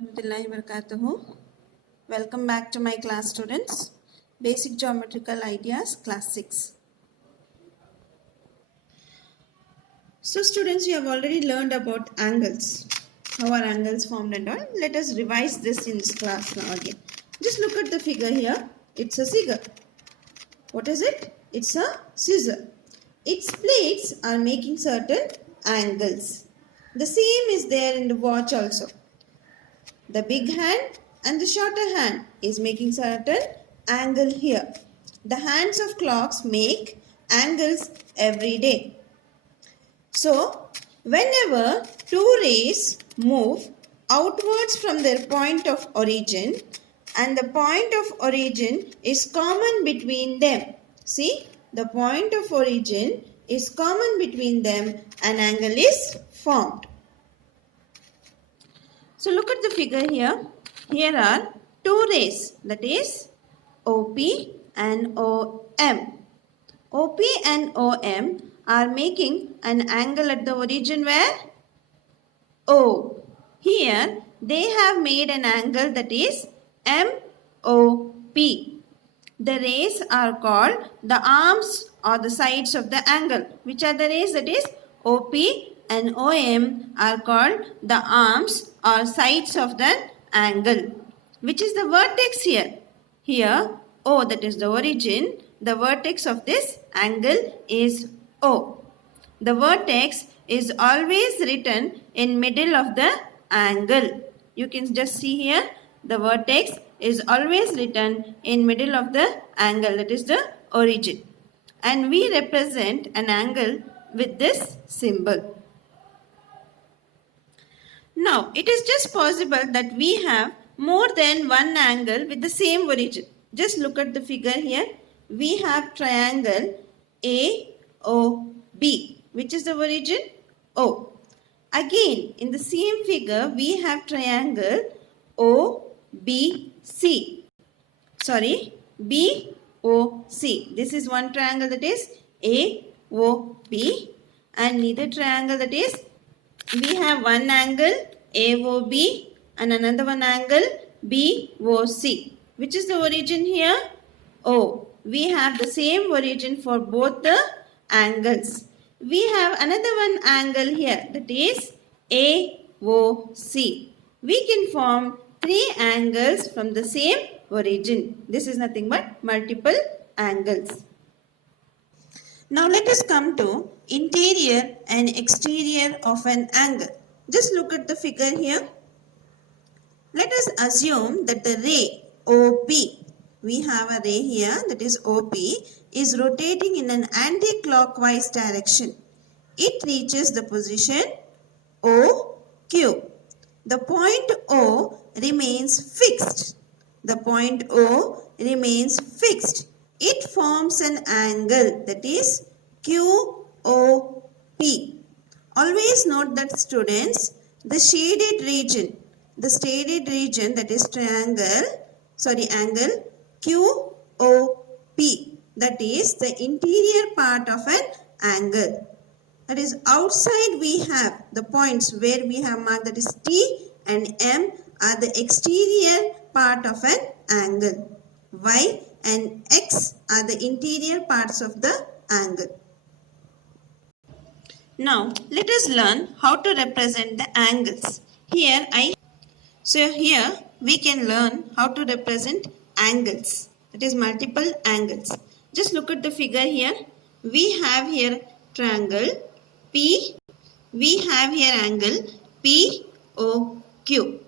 Warahmatullahi Wabarakatuh. Welcome back to my class, students. Basic Geometrical Ideas, Class 6. So students, you have already learned about angles. How are angles formed and all. Let us revise this in this class now again. Just look at the figure here. It's a scissor. What is it? It's a scissor. Its plates are making certain angles. The same is there in the watch also. The big hand and the shorter hand is making certain angle here. The hands of clocks make angles every day. So, whenever two rays move outwards from their point of origin and the point of origin is common between them. See, the point of origin is common between them, an angle is formed. So look at the figure here. Here are two rays, that is OP and OM. OP and OM are making an angle at the origin where? O. Here they have made an angle that is MOP. The rays are called the arms or the sides of the angle. Which are the rays? That is OP and OM are called the arms or sides of the angle. Which is the vertex here? Here O, that is the origin. The vertex of this angle is O. The vertex is always written in middle of the angle. You can just see here, the vertex is always written in middle of the angle, that is the origin. And we represent an angle with this symbol. Now, it is just possible that we have more than one angle with the same origin. Just look at the figure here. We have triangle AOB. Which is the origin? O. Again, in the same figure, we have triangle OBC. Sorry, BOC. This is one triangle, that is AOB. And neither triangle, that is, we have one angle AOB and another one angle BOC. Which is the origin here? O. We have the same origin for both the angles. We have another one angle here, that is AOC. We can form three angles from the same origin. This is nothing but multiple angles. Now let us come to interior and exterior of an angle. Just look at the figure here. Let us assume that the ray OP, we have a ray here, that is OP, is rotating in an anti-clockwise direction. It reaches the position OQ. The point O remains fixed. The point O remains fixed. It forms an angle, that is QOP. Always note that, students, the shaded region, that is angle QOP, that is the interior part of an angle. That is, outside we have the points where we have marked, that is T and M are the exterior part of an angle. Y and X are the interior parts of the angle. Now let us learn how to represent the angles. Here we can learn how to represent angles. That is multiple angles. Just look at the figure here. We have here triangle P. We have here angle POQ.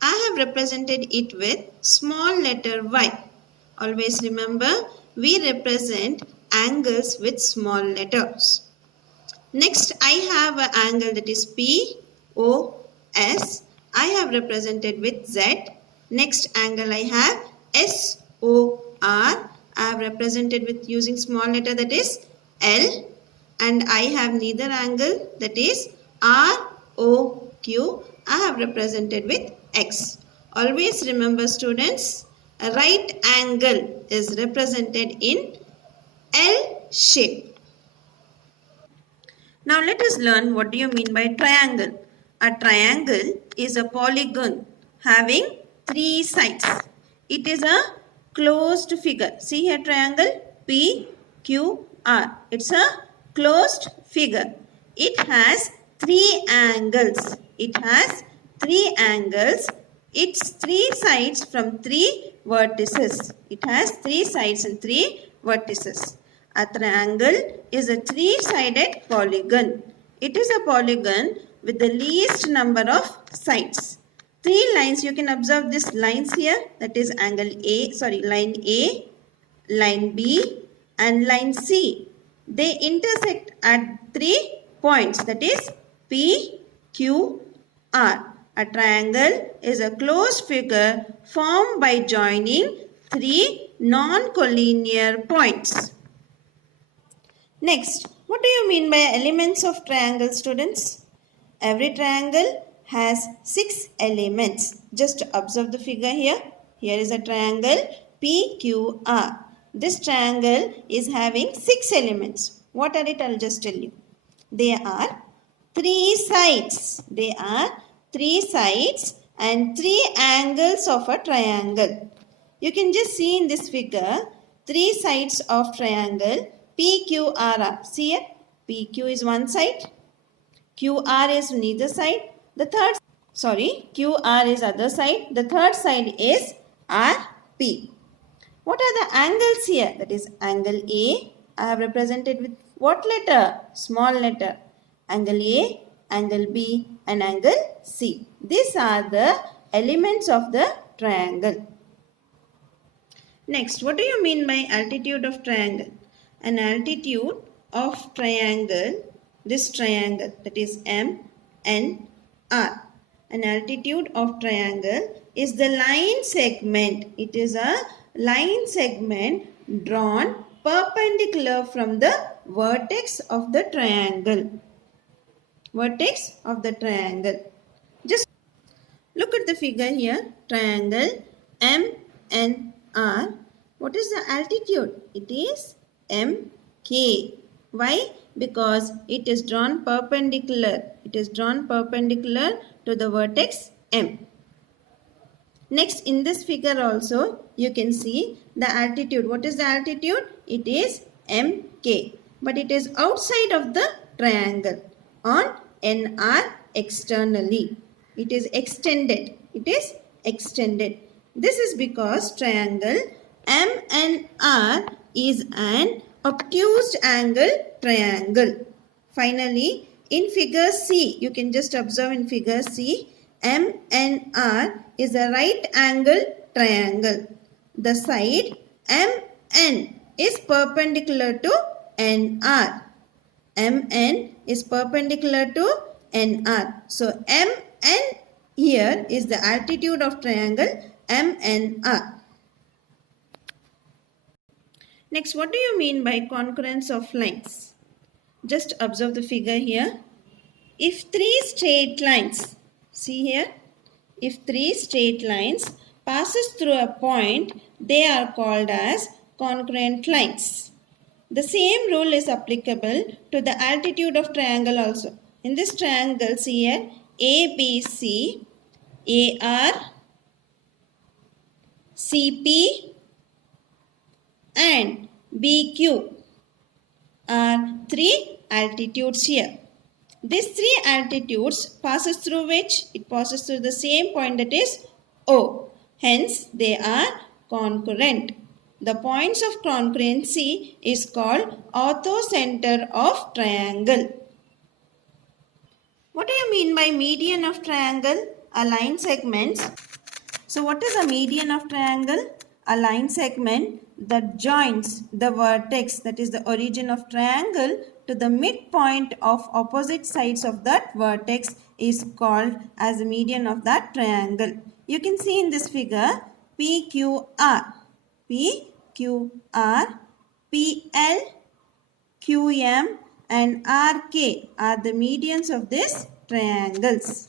I have represented it with small letter y. Always remember, we represent angles with small letters. Next, I have an angle, that is POS. I have represented with Z. Next angle I have SOR. I have represented with using small letter, that is L. And I have neither angle, that is ROQ. I have represented with X. Always remember, students, a right angle is represented in L shape. Now let us learn what do you mean by triangle. A triangle is a polygon having three sides. It is a closed figure. See here triangle PQR. It's a closed figure. It has three angles. It has three angles. Its three sides from three vertices. It has three sides and three vertices. A triangle is a three-sided polygon. It is a polygon with the least number of sides. Three lines, you can observe these lines here, that is line A, line B and line C. They intersect at three points, that is P, Q, R. A triangle is a closed figure formed by joining three non-collinear points. Next, what do you mean by elements of triangle, students? Every triangle has 6 elements. Just observe the figure here. Here is a triangle PQR. This triangle is having 6 elements. What are it? I'll just tell you. They are 3 sides. They are 3 sides and 3 angles of a triangle. You can just see in this figure 3 sides of triangle PQR. See here, PQ is one side, QR is neither side. QR is other side. The third side is RP. What are the angles here? That is angle A. I have represented with what letter? Small letter. Angle A, angle B and angle C. These are the elements of the triangle. Next, what do you mean by altitude of triangle? An altitude of triangle, this triangle, that is M, N, R. An altitude of triangle is the line segment. It is a line segment drawn perpendicular from the vertex of the triangle. Vertex of the triangle. Just look at the figure here. Triangle MNR. What is the altitude? It is MK. Why? Because it is drawn perpendicular. It is drawn perpendicular to the vertex M. Next, in this figure also, you can see the altitude. What is the altitude? It is MK. But it is outside of the triangle on NR externally. It is extended. It is extended. This is because triangle MNR is an obtuse angle triangle. Finally, in figure C, you can just observe in figure C, MNR is a right angle triangle. The side MN is perpendicular to NR. MN is perpendicular to NR. So, MN here is the altitude of triangle MNR. Next, what do you mean by concurrence of lines? Just observe the figure here. If three straight lines, see here, if three straight lines passes through a point, they are called as concurrent lines. The same rule is applicable to the altitude of triangle also. In this triangle, see here, ABC, AR, CP and BQ are three altitudes here. These three altitudes passes through which? It passes through the same point, that is O. Hence, they are concurrent. The points of concurrency is called orthocenter of triangle. What do you mean by median of triangle? A line segment. So what is a median of triangle? A line segment that joins the vertex, that is the origin of triangle, to the midpoint of opposite sides of that vertex is called as the median of that triangle. You can see in this figure PQR, PQR, PL, QM and RK are the medians of these triangles.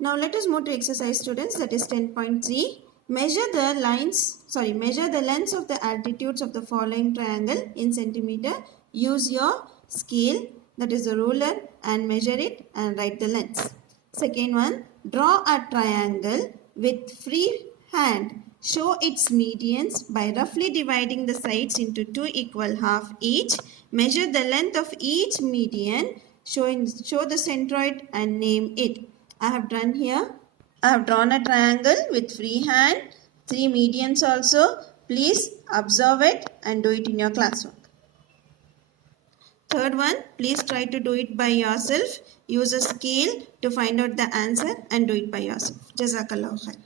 Now let us move to exercise, students, that is 10.3. Measure the lengths of the altitudes of the following triangle in centimeter. Use your scale, that is a ruler, and measure it and write the lengths. Second one, Draw a triangle with free hand. Show its medians by roughly dividing the sides into two equal halves each. Measure the length of each median. Show the centroid and name it. I have done here. I have drawn a triangle with free hand. Three medians also. Please observe it and do it in your classwork. Third one, please try to do it by yourself. Use a scale to find out the answer and do it by yourself. Jazakallah khair.